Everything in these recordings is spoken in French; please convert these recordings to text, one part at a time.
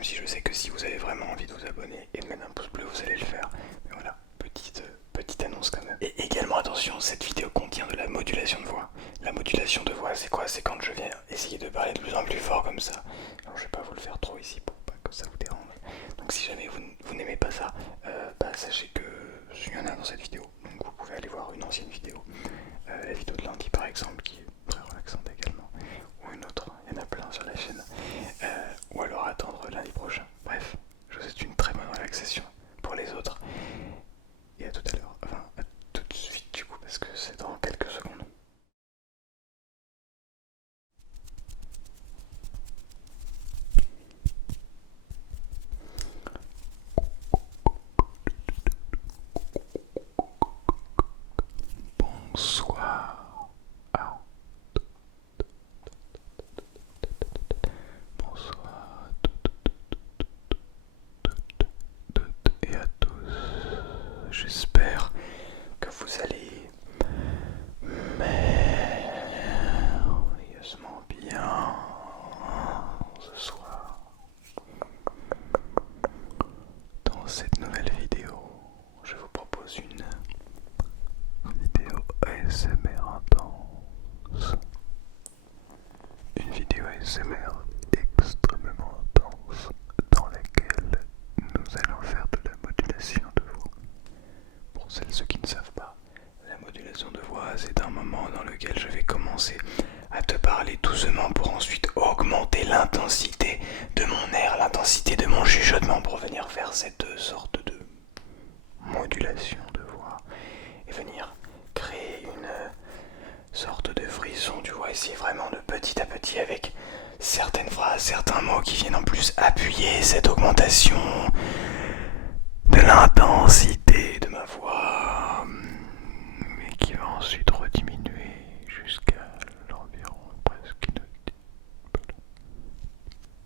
même si je sais que si vous avez vraiment envie de vous abonner et de mettre un pouce bleu, vous allez le faire. Mais voilà, petite annonce quand même. Et également attention, cette vidéo contient de la modulation de voix. La modulation de voix, c'est quoi? C'est quand je viens essayer de parler de plus en plus fort comme ça. Alors je vais pas vous le faire trop ici pour pas que ça vous dérange. Donc si jamais vous n'aimez pas ça, sachez que il y en a dans cette vidéo. Donc vous pouvez aller voir une ancienne vidéo. La vidéo de lundi par exemple, qui est très relaxante également. Ou une autre, il y en a plein sur la chaîne. Ou alors attendre lundi prochain. Bref, je vous souhaite une très bonne relaxation pour les autres. Et à tout à l'heure. Enfin, à tout de suite du coup, parce que c'est dans quelques secondes. Bonsoir. Ah. Bonsoir à toutes et à tous. J'espère que vous allez merveilleusement bien ce soir. Dans cette nouvelle vidéo, je vous propose une vidéo ASMR intense. Une vidéo ASMR extrêmement intense dans laquelle nous allons faire de la modulation de voix. Pour ceux qui ne savent pas, la modulation de voix, c'est un moment dans lequel je vais commencer à te parler doucement pour ensuite augmenter l'intensité de mon air, l'intensité de mon chuchotement pour venir faire cette sorte de modulation de voix et venir créer une sorte de frisson, tu vois, essayer vraiment de petit à petit avec certaines phrases, certains mots qui viennent en plus appuyer cette augmentation de l'intensité de ma voix, mais qui va ensuite rediminuer jusqu'à l'environ presque inaudible.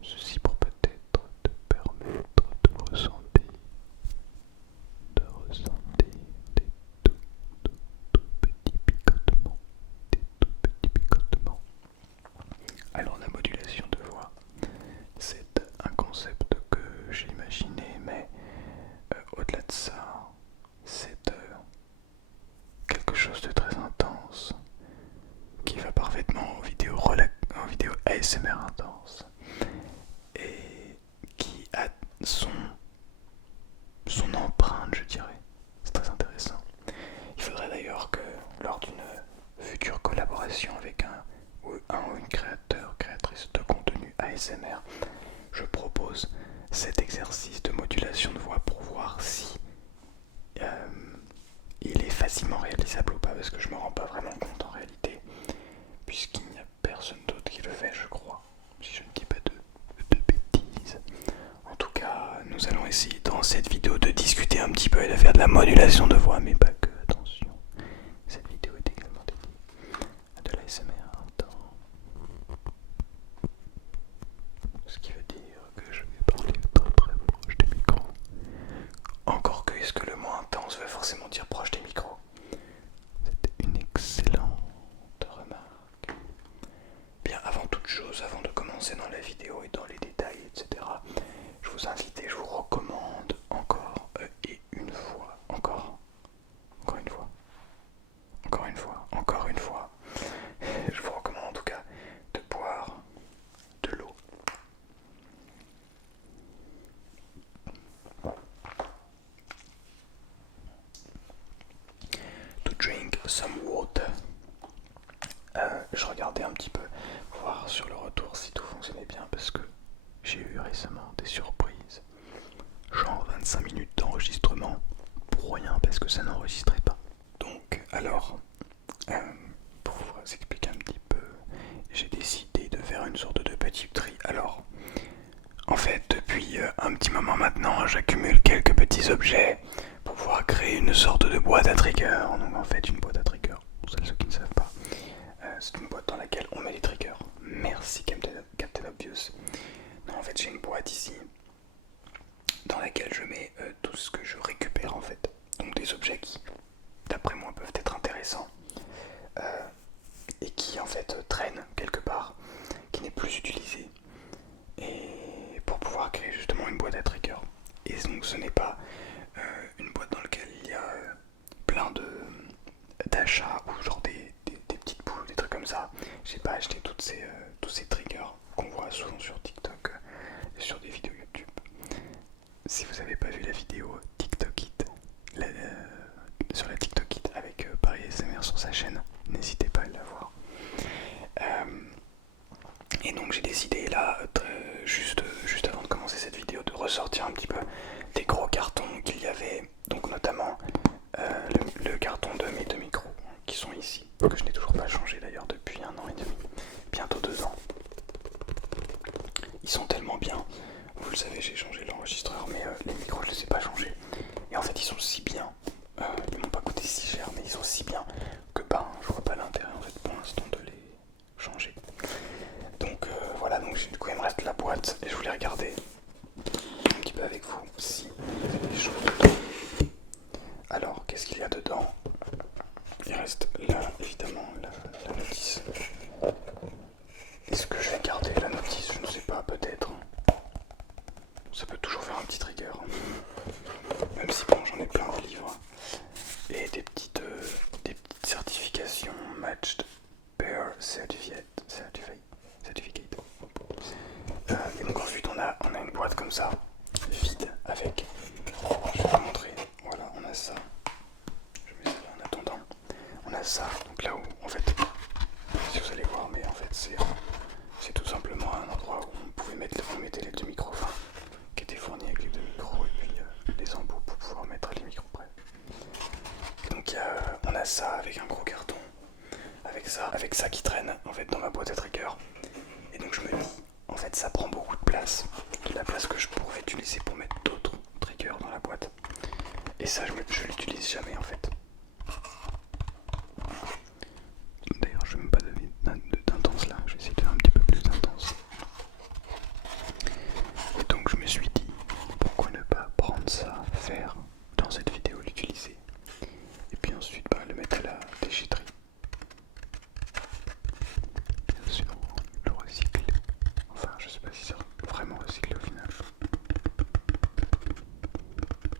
Ceci pour peut-être te permettre de ressentir des tout petits picotements, des tout petits picotements. Alors la modulation de voix, c'est un concept que j'ai imaginé, mais au-delà de ça, c'est quelque chose de très intense qui va parfaitement en vidéo ASMR intense et qui a son empreinte, je dirais. C'est très intéressant. Il faudrait d'ailleurs que lors d'une future collaboration avec un ou une créatrice de contenu ASMR, je propose cet exercice de modulation de voix pour voir si il est facilement réalisable ou pas, parce que je me rends pas vraiment compte en réalité, puisqu'il n'y a personne d'autre qui le fait, je crois, si je ne dis pas de bêtises. En tout cas, nous allons essayer dans cette vidéo de discuter un petit peu et de faire de la modulation de voix, mais pas que, attention. Cette vidéo est également dédiée à de l'ASMR intense. Ce qui veut dire que je vais parler très très proche des micros. Encore que, est-ce que le mot intense veut forcément dire proche des micros? C'était une excellente remarque. Bien, avant toute chose, avant de commencer dans la vidéo et dans les détails, etc., je vous invite et je vous recommande encore et une fois, encore une fois, encore une fois, je vous recommande en tout cas de boire de l'eau. To drink some water. Je regardais un petit peu pour voir sur le retour si tout fonctionnait bien, parce que j'ai eu récemment des surprises. Genre 25 minutes d'enregistrement pour rien parce que ça n'enregistrait pas. Donc alors, pour vous expliquer un petit peu, j'ai décidé de faire une sorte de petit tri. Alors, en fait, depuis un petit moment maintenant, j'accumule quelques petits objets pour pouvoir créer une sorte de boîte à trigger. Donc en fait, une boîte à trigger, pour ceux qui ne savent pas, c'est une boîte dans laquelle on met les triggers. Merci Captain Obvious. Non, en fait, j'ai une boîte ici dans laquelle je mets tout ce que je récupère en fait. Donc des objets qui, d'après moi, peuvent être intéressants et qui en fait traînent quelque part, qui n'est plus utilisé. Et pour pouvoir créer justement une boîte à triggers. Et donc ce n'est pas une boîte dans laquelle il y a plein d'achats ou genre des petites boules, des trucs comme ça. J'ai pas acheté tous ces triggers qu'on voit souvent sur TikTok et sur des vidéos YouTube. Si vous n'avez pas vu la vidéo TikTok It, sur la TikTok It avec Paris SMR sur sa chaîne, n'hésitez pas à la voir. Et donc j'ai décidé là, juste avant de commencer cette vidéo, de ressortir un petit peu des gros cartons qu'il y avait, donc notamment le carton de mes deux micros qui sont ici, que je n'ai toujours pas changé d'ailleurs depuis 1 an et demi, bientôt 2 ans. Ils sont tellement bien, vous le savez, j'ai changé l'enregistreur, mais les micros je ne les ai pas changés. Et en fait ils sont si bien, ils m'ont pas coûté si cher, mais ils sont si bien que je vois pas l'intérêt en fait pour l'instant de les changer. Donc voilà, donc du coup il me reste la boîte et je voulais regarder un petit peu avec vous si il y avait des choses dedans. Alors qu'est-ce qu'il y a dedans? Il reste là évidemment la notice. Est-ce que je vais garder la notice? Je ne sais pas, peut-être. Ça peut toujours faire un petit trigger. Même si bon, j'en ai plein de livres. Et des petites certifications matched pair certificate. Et donc ensuite on a une boîte comme ça, vide, avec, je vais vous montrer, voilà, on a ça, je mets ça là en attendant, on a ça, donc là où, en fait, si vous allez voir, mais en fait c'est tout simplement un endroit où on mettait les deux micros, enfin, qui étaient fournis avec les deux micros, et puis les embouts pour pouvoir mettre les micros près. Et donc on a ça avec un gros carton, avec ça qui traîne, en fait, dans ma boîte à trigger. Et donc je me dis, en fait ça prend beaucoup de place, de la place que je pourrais utiliser pour mettre d'autres triggers dans la boîte. Et ça je l'utilise jamais en fait. D'ailleurs je ne vais même pas donner d'intense là, je vais essayer de faire un petit peu plus intense. Et donc je me suis dit, pourquoi ne pas prendre ça, faire dans cette vidéo, l'utiliser. Et puis ensuite le mettre à la déchetterie. Bien sûr, le recycler. Enfin, je sais pas si c'est vraiment recyclé au final.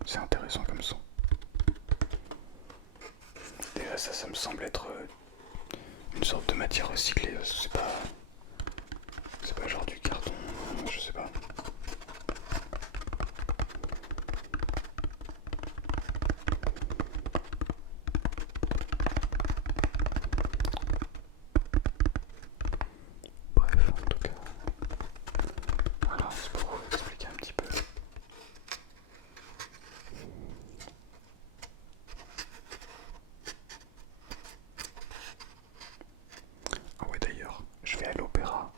C'est intéressant comme son. Déjà ça me semble être une sorte de matière recyclée. C'est pas genre du carton, je sais pas. Bref, en tout cas, voilà, c'est pour vous expliquer un petit peu. Ah ouais, d'ailleurs, je vais à l'opéra.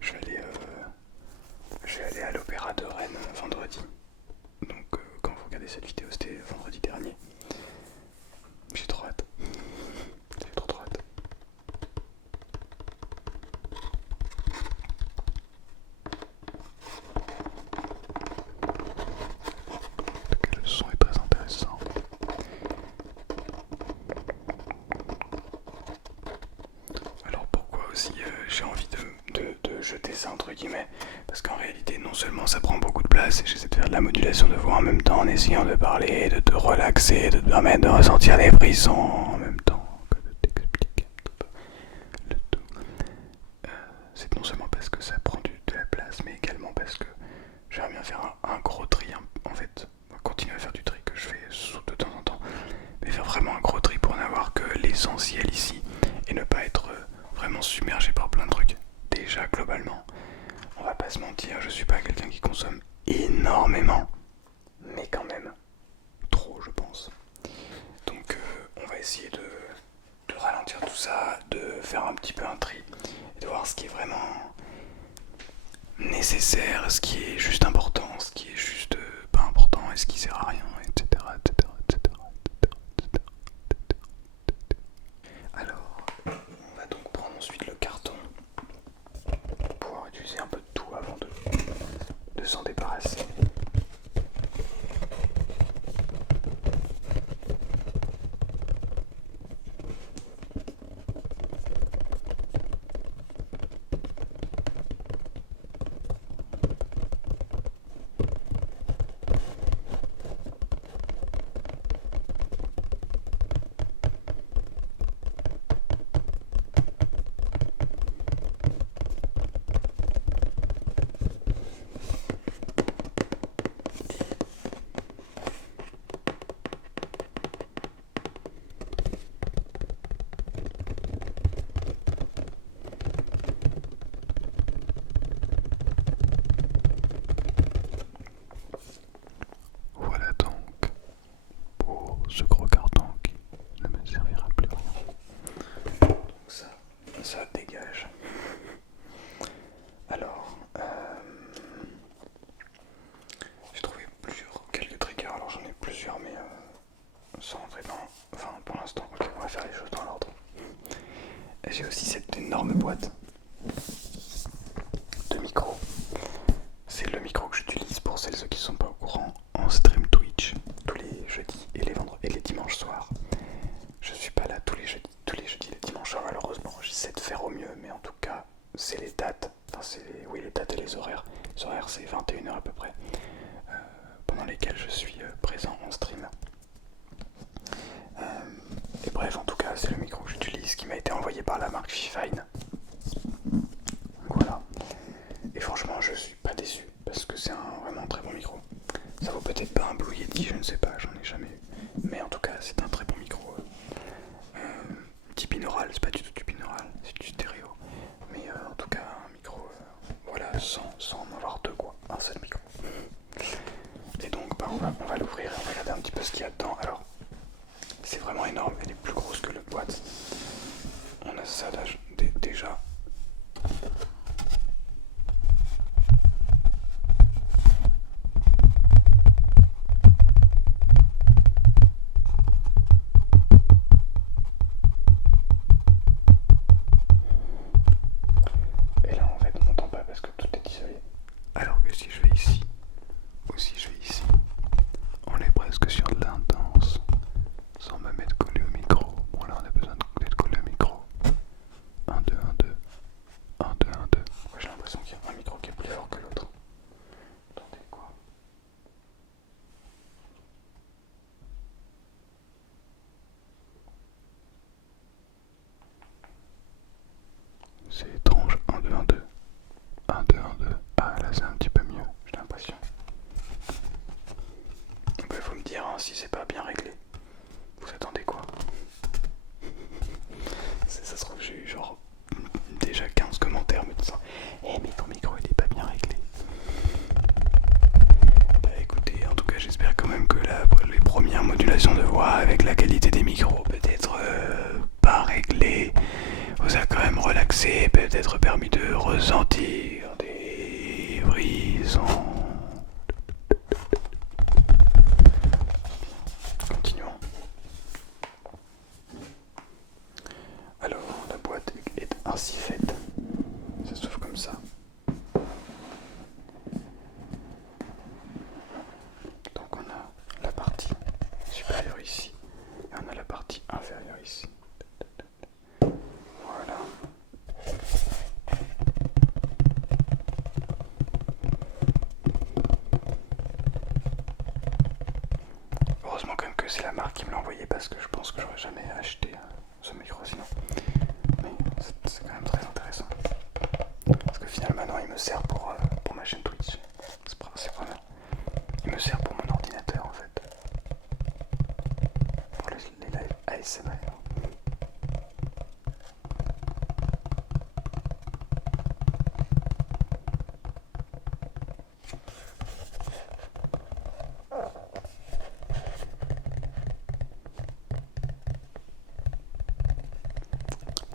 Je vais aller à l'opéra de Rennes vendredi. Donc quand vous regardez cette vidéo, c'était vendredi dernier. J'ai trop hâte. J'ai trop hâte. Le son est très intéressant. Alors pourquoi aussi j'ai envie de jeter ça entre guillemets, parce qu'en réalité non seulement ça prend beaucoup de place et j'essaie de faire de la modulation de voix en même temps en essayant de parler, de te relaxer, de te permettre de ressentir les frissons en même temps que de t'expliquer le tout. C'est non seulement parce que ça prend de la place, mais également parce que j'aimerais bien faire un gros tri en fait, continuer à faire du tri que je fais de temps en temps, mais faire vraiment un gros tri pour n'avoir que l'essentiel ici et ne pas être vraiment submergé par plein de trucs. Déjà globalement, on va pas se mentir, je suis pas quelqu'un qui consomme énormément, mais quand même trop je pense. Donc on va essayer de ralentir tout ça, de faire un petit peu un tri et de voir ce qui est vraiment nécessaire, ce qui est juste important, ce qui est juste pas important et ce qui sert à rien, etc. Alors, on va donc prendre ensuite le carton pour pouvoir utiliser un peu de tout avant de s'en débarrasser. j'ai aussi cette énorme boîte de micro. C'est le micro que j'utilise pour celles qui ne sont pas au courant en stream Twitch tous les jeudis et les vendredis et les dimanches soirs. Je suis pas là tous les jeudis et les dimanches soirs malheureusement. J'essaie de faire au mieux, mais en tout cas c'est les dates. Enfin c'est les dates et les horaires. Les horaires c'est 21h à peu près, pendant lesquels je suis présent en stream. Et bref, en tout cas c'est le micro que j'utilise qui m'a été envoyé par la marque Fifine. Voilà. Et franchement je suis pas déçu parce que c'est vraiment un très bon micro. Ça vaut peut-être pas un Blue Yeti, je ne sais pas, j'en ai jamais eu. Mais en tout cas c'est un très bon micro. Petit binaural, c'est pas du tout du binaural, c'est du stéréo. Mais en tout cas un micro, voilà, sans en avoir deux quoi, un seul micro. Et donc bah, on va l'ouvrir et on va regarder un petit peu ce qu'il y a dedans. Alors c'est vraiment énorme, elle est plus grosse que le boîte. On a ça là, déjà. Et là en fait on n'entend pas parce que tout est isolé. Alors que si je vais ici, ou si je vais ici, on est presque sur de l'intense. Sans me mettre collé au micro. Bon là on a besoin d'être collé au micro. 1, 2, 1, 2. 1, 2, 1, 2. Ouais, j'ai l'impression qu'il y a un micro qui est plus fort que l'autre. Attendez quoi. C'est étrange. 1, 2, 1, 2. 1, 2, 1, 2. Ah là c'est un petit peu mieux, j'ai l'impression. Bah, faut me dire hein, si c'est pas bien réglé. Vous attendez quoi? Ça se trouve j'ai eu genre déjà 15 commentaires me disant eh mais ton micro il est pas bien réglé. Bah écoutez, en tout cas j'espère quand même que les premières modulations de voix avec la qualité des micros peut-être pas réglées vous a quand même relaxé, peut-être permis de ressentir des frissons. Continuons. Alors la boîte est ainsi faite. Ça s'ouvre comme ça. Donc on a la partie supérieure ici et on a la partie inférieure ici. Voilà. Heureusement quand même que c'est la marque qui me l'a envoyé parce que je pense que j'aurais jamais acheté ce micro sinon. Mais c'est quand même très intéressant. Parce que finalement maintenant il me sert pour ma chaîne Twitch. C'est pas mal. Il me sert pour mon ordinateur en fait. Pour les lives ASMR.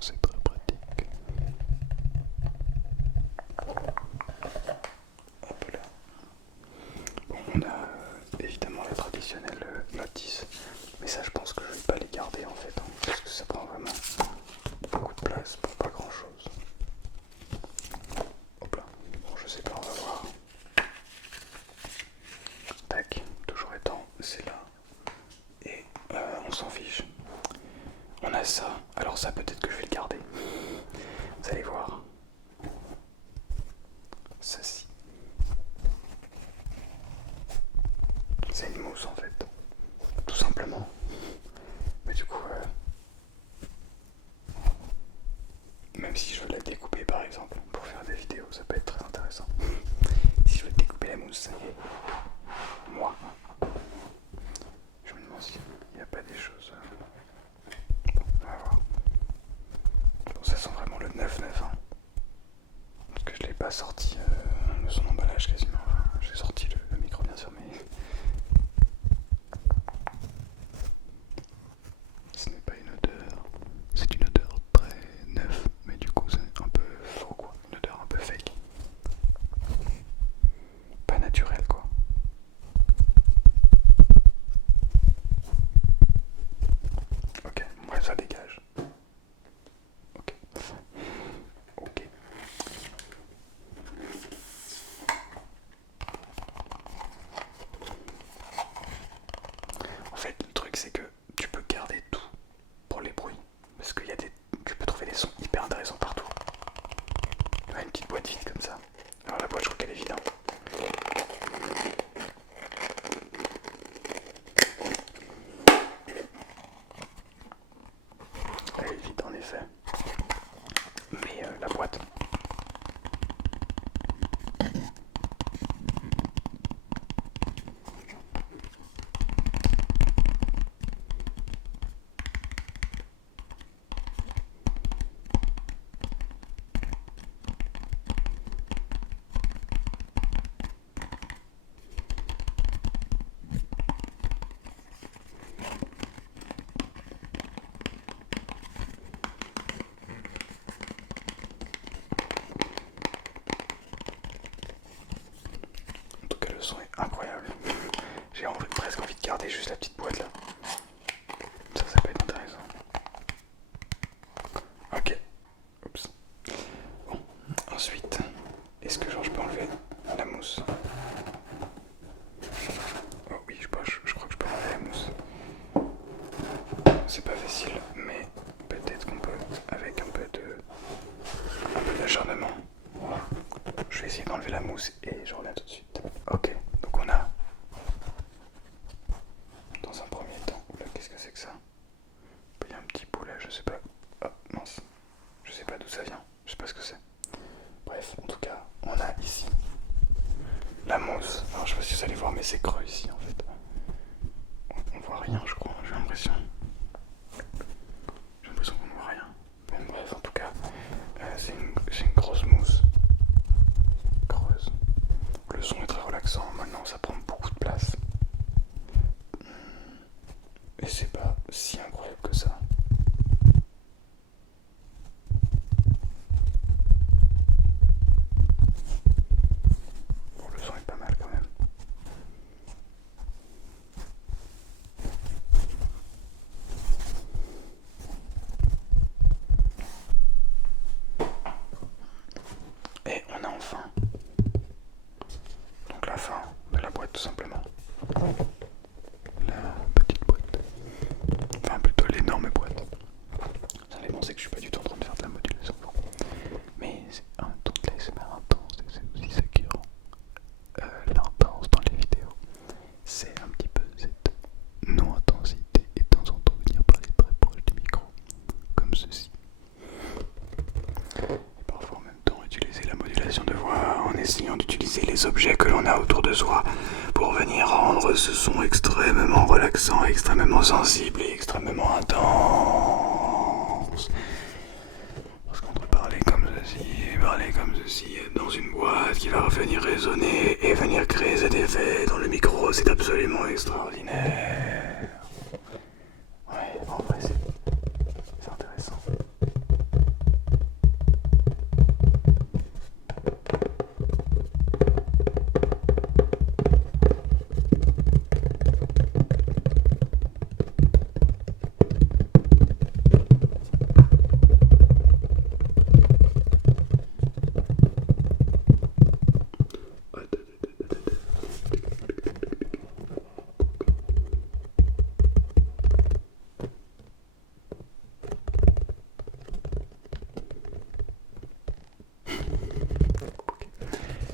C'est très pratique. Hop là. Bon, on a évidemment la traditionnelle notice, mais ça je pense que je vais pas les garder en fait, hein, parce que ça prend vraiment beaucoup de place pour pas grand chose. Hop là. Bon, je sais pas, on va voir. Tac, toujours étant, c'est là. Et on s'en fiche. On a ça, alors ça peut-être que je vais le garder. Vous allez voir. Ça-ci. C'est une mousse en fait. Tout simplement. Mais du coup, même si je veux la découper par exemple, pour faire des vidéos, ça peut être très intéressant. Si je veux découper la mousse, ça y est. Moi. Je me demande s'il n'y a pas des choses... Bon, on va voir. Bon, ça sent vraiment le 9-9. Hein. Parce que je l'ai pas sorti de son emballage quasiment. Enfin, j'ai sorti le micro bien sûr, mais... Ce n'est pas une odeur. C'est une odeur très neuve, mais du coup c'est un peu faux quoi. Une odeur un peu fake. Pas naturelle quoi. Ok, bref ça dégage. Ok. incroyable. J'ai presque envie de garder juste la petite boîte là. Ça peut être intéressant. Ok. Oups. Bon. Ensuite, est-ce que genre je peux enlever la mousse? Oh oui, je crois que je peux enlever la mousse. C'est pas facile, mais peut-être qu'on peut, avec un peu d'acharnement. Je vais essayer d'enlever la mousse et je reviens tout de suite. Ok, donc on a, dans un premier temps, oula, qu'est-ce que c'est que ça? Il y a un petit bout là, je sais pas. Oh mince, je sais pas d'où ça vient, je sais pas ce que c'est. Bref, en tout cas, on a ici la mousse. Alors je sais pas si vous allez voir, mais c'est creux ici en fait. On voit rien, je crois, j'ai l'impression. J'ai l'impression qu'on ne voit rien. Bon, bref, en tout cas, c'est une grosse mousse. Creuse. Le son est très relaxant, maintenant ça prend beaucoup de place. Et c'est pas si incroyable que ça. Bon, le son est pas mal quand même. Et on a enfin donc la fin de la boîte tout simplement. La petite boîte. Enfin plutôt l'énorme boîte. Vous allez penser que je suis pas du tout en train de faire de la modulation. Mais c'est un ton de l'ASMR intense et c'est aussi ça qui rend l'intense dans les vidéos. C'est un petit peu cette non-intensité et de temps en temps venir parler très proche du micro. Comme ceci. Et parfois en même temps utiliser la modulation de voix en essayant d'utiliser les objets que l'on a autour de soi pour venir rendre ce son extrêmement relaxant, extrêmement sensible et extrêmement intense. Parce qu'on peut parler comme ceci, dans une boîte qui va venir résonner et venir créer cet effet dans le micro, c'est absolument extraordinaire. Ouais, en vrai c'est intéressant.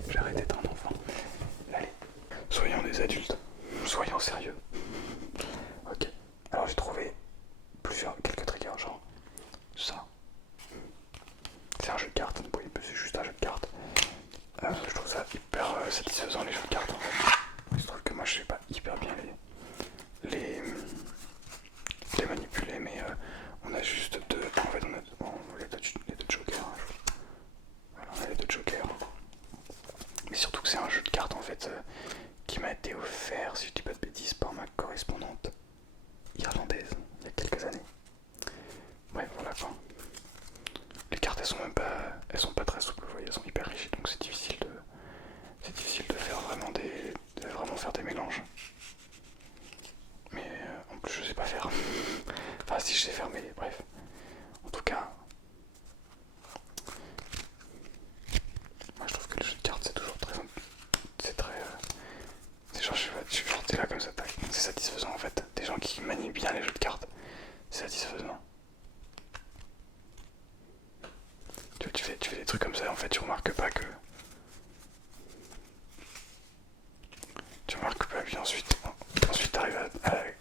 J'arrête d'être un enfant. Allez, soyons des adultes. Soyons sérieux. Ok. Alors j'ai trouvé quelques triggers, genre ça. C'est un jeu de cartes. Oui, c'est juste un jeu de cartes. Je trouve ça hyper satisfaisant les jeux de cartes en fait. Il se trouve que moi je sais pas hyper bien les manipuler, mais on a juste deux. En fait, on a les deux jokers. Hein. Voilà, on a les deux jokers. Mais surtout que c'est un jeu de cartes en fait qui m'a été offert, si je dis pas de bêtises, par ma correspondante irlandaise il y a quelques années. Bref, voilà quoi. Les cartes elles sont pas très souples, vous voyez, elles sont hyper rigides, donc c'est difficile de faire vraiment faire des mélanges. Mais en plus je sais pas faire. Enfin si je sais faire, mais bref. En tout cas, moi je trouve que le jeu de cartes c'est toujours très... C'est genre, t'es là comme ça, c'est satisfaisant en fait. Des gens qui manient bien les jeux de cartes, c'est satisfaisant. Tu fais des trucs comme ça, en fait, tu remarques pas, puis ensuite t'arrives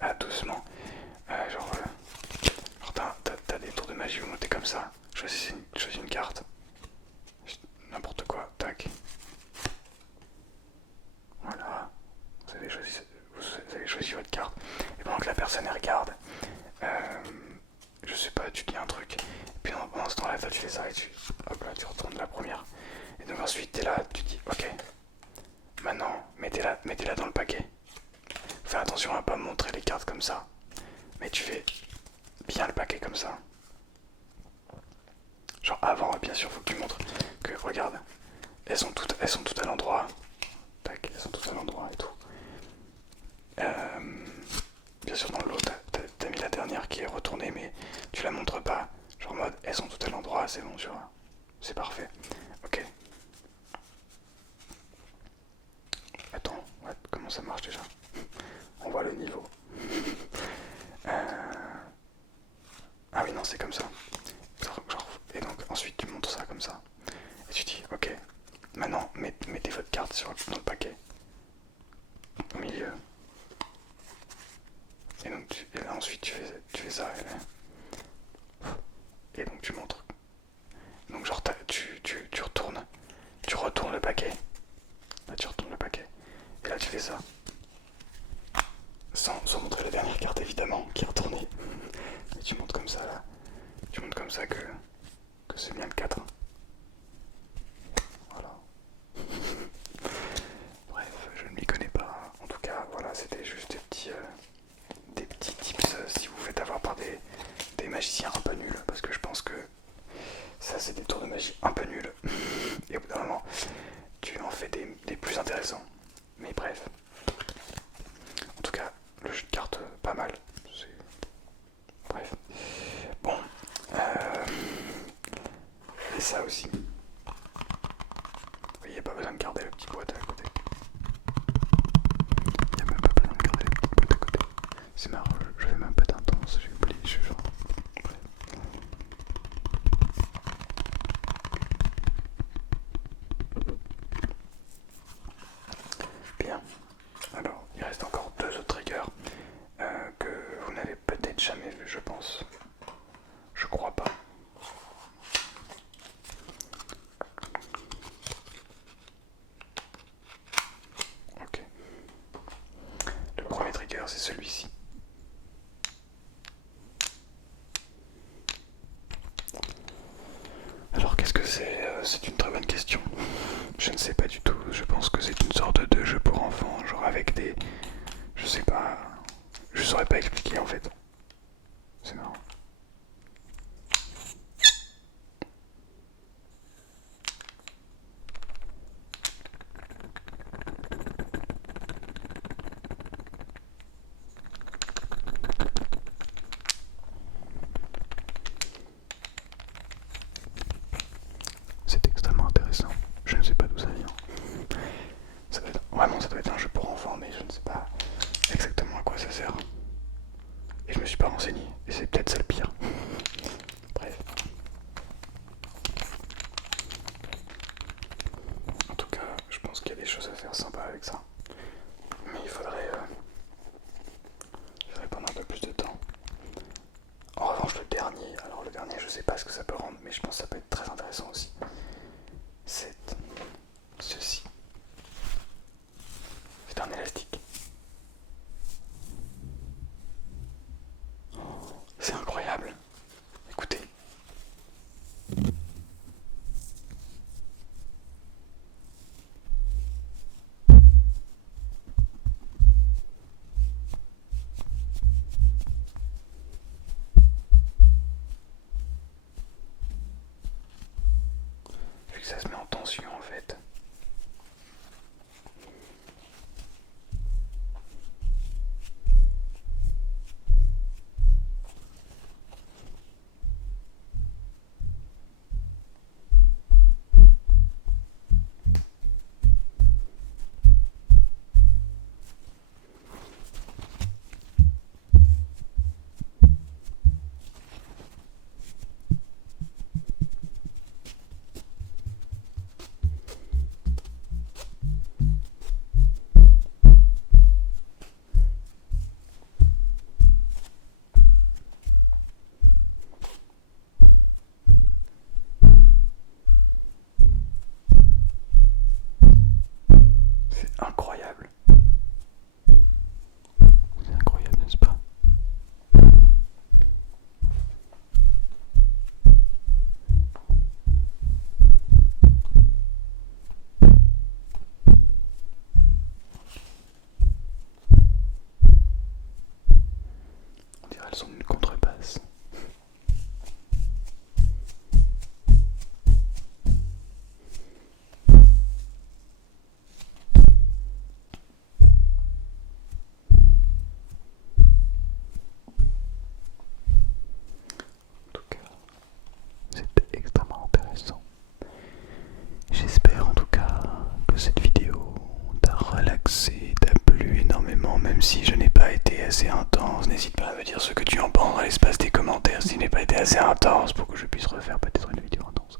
à doucement, genre t'as des tours de magie où t'es comme ça, choisis une carte, n'importe quoi, tac. Voilà, vous avez choisi votre carte, et pendant que la personne elle regarde, je sais pas, tu dis un truc, et puis pendant ce temps-là, tu fais ça et hop là, tu retournes la première. Et donc ensuite, t'es là, tu dis, ok, maintenant, mettez-la dans le paquet. Fais attention à pas montrer les cartes comme ça, mais tu fais bien le paquet comme ça. Genre avant, bien sûr, faut que tu montres que, regarde, elles sont toutes à l'endroit. Tac, elles sont toutes à l'endroit et tout. c'est bon, tu vois. C'est parfait. Ok. Attends, ouais, comment ça marche déjà? On voit le niveau. Ah oui, non, c'est comme ça. Et donc ensuite tu montres ça comme ça. Et tu dis, ok, maintenant mettez votre carte dans le paquet. Au milieu. Et donc et là ensuite tu fais ça. Et donc tu montres. Donc genre tu retournes. Tu retournes le paquet. Là tu retournes le paquet. Et là tu fais ça. Sans montrer la dernière carte évidemment qui est retournée. Et tu montres comme ça là. Tu montres comme ça que c'est bien le 4. Voilà. Bref, je ne m'y connais pas. En tout cas, voilà, c'était juste des petits tips si vous faites avoir par des magiciens un peu nuls. Parce que je pense que ça, c'est des tours de magie un peu nuls. Et au bout d'un moment, tu en fais des plus intéressants. Mais bref. En tout cas, le jeu de cartes, pas mal. Bref. Bon. Et ça aussi. Oui, il n'y a pas besoin de garder le petit boîte à côté. Il n'y a même pas besoin de garder le petit boîte à côté. C'est marrant, je fais même pas d'intense, j'ai oublié, je suis genre. Bref. Bien. Alors, il reste encore 2 autres triggers que vous n'avez peut-être jamais vu, je pense. Je crois pas. Ok. Le premier trigger, c'est celui-ci. Alors qu'est-ce que c'est? C'est une très bonne question. Je ne sais pas du tout. Je pense que c'est une sorte de jeu pour enfants, genre avec des... Je sais pas... Je saurais pas expliquer en fait. C'est marrant. C'est extrêmement intéressant. Je ne sais pas d'où ça vient. Vraiment, ça doit être un jeu pour enfants, mais je ne sais pas exactement à quoi ça sert. Et même si je n'ai pas été assez intense. N'hésite pas à me dire ce que tu en penses dans l'espace des commentaires s'il n'est pas été assez intense pour que je puisse refaire peut-être une vidéo intense.